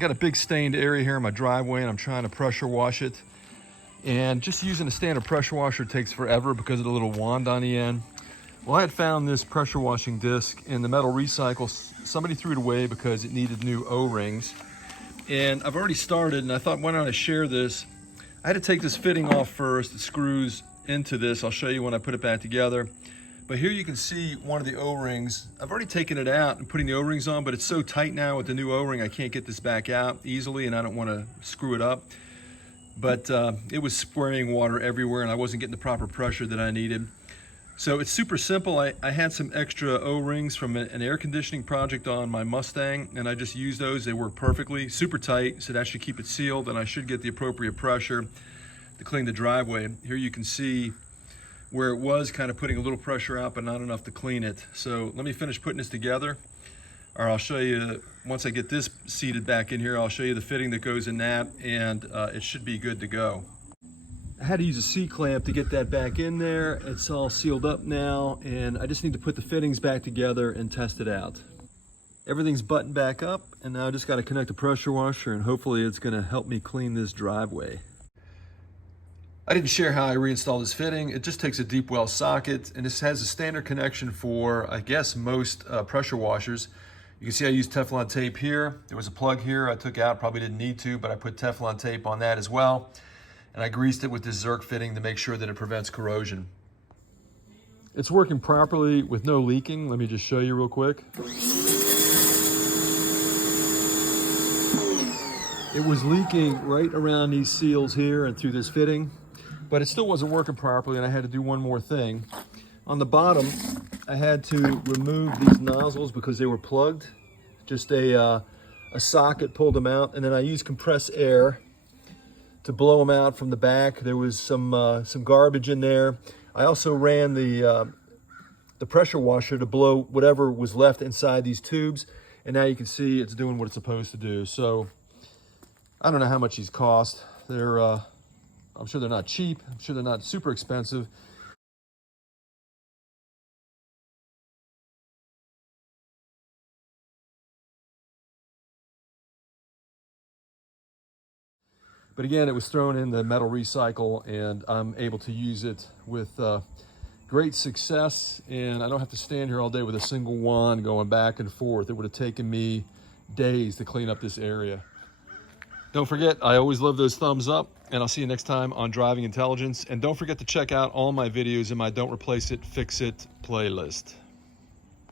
got a big stained area here in my driveway and I'm trying to pressure wash it. And just using a standard pressure washer takes forever because of the little wand on the end. Well, I had found this pressure washing disc in the metal recycle. Somebody threw it away because it needed new O-rings. And I've already started, and I thought, why don't I share this? I had to take this fitting off first. It screws into this. I'll show you when I put it back together. But here you can see one of the O-rings. I've already taken it out and putting the O-rings on, but it's so tight now with the new O-ring, I can't get this back out easily, and I don't want to screw it up. But it was spraying water everywhere, and I wasn't getting the proper pressure that I needed. So it's super simple. I had some extra O-rings from an air conditioning project on my Mustang, and I just used those. They work perfectly, super tight, so that should keep it sealed, and I should get the appropriate pressure to clean the driveway. Here you can see where it was kind of putting a little pressure out, but not enough to clean it. So let me finish putting this together, or I'll show you, once I get this seated back in here, I'll show you the fitting that goes in that, and it should be good to go. I had to use a C-clamp to get that back in there. It's all sealed up now, and I just need to put the fittings back together and test it out. Everything's buttoned back up, and now I just got to connect the pressure washer, and hopefully it's going to help me clean this driveway. I didn't share how I reinstalled this fitting. It just takes a deep well socket, and this has a standard connection for, I guess, most pressure washers. You can see I used Teflon tape here. There was a plug here I took out, probably didn't need to, but I put Teflon tape on that as well. And I greased it with this Zerk fitting to make sure that it prevents corrosion. It's working properly with no leaking. Let me just show you real quick. It was leaking right around these seals here and through this fitting, but it still wasn't working properly, and I had to do one more thing. On the bottom, I had to remove these nozzles because they were plugged. Just a socket pulled them out, and then I used compressed air to blow them out from the back. There was some garbage in there. I also ran the pressure washer to blow whatever was left inside these tubes, and now you can see it's doing what it's supposed to do. So I don't know how much these cost. They're I'm sure they're not cheap. I'm sure they're not super expensive. But again, it was thrown in the metal recycle, and I'm able to use it with great success. And I don't have to stand here all day with a single wand going back and forth. It would have taken me days to clean up this area. Don't forget, I always love those thumbs up, and I'll see you next time on Driving Intelligence. And don't forget to check out all my videos in my Don't Replace It, Fix It playlist.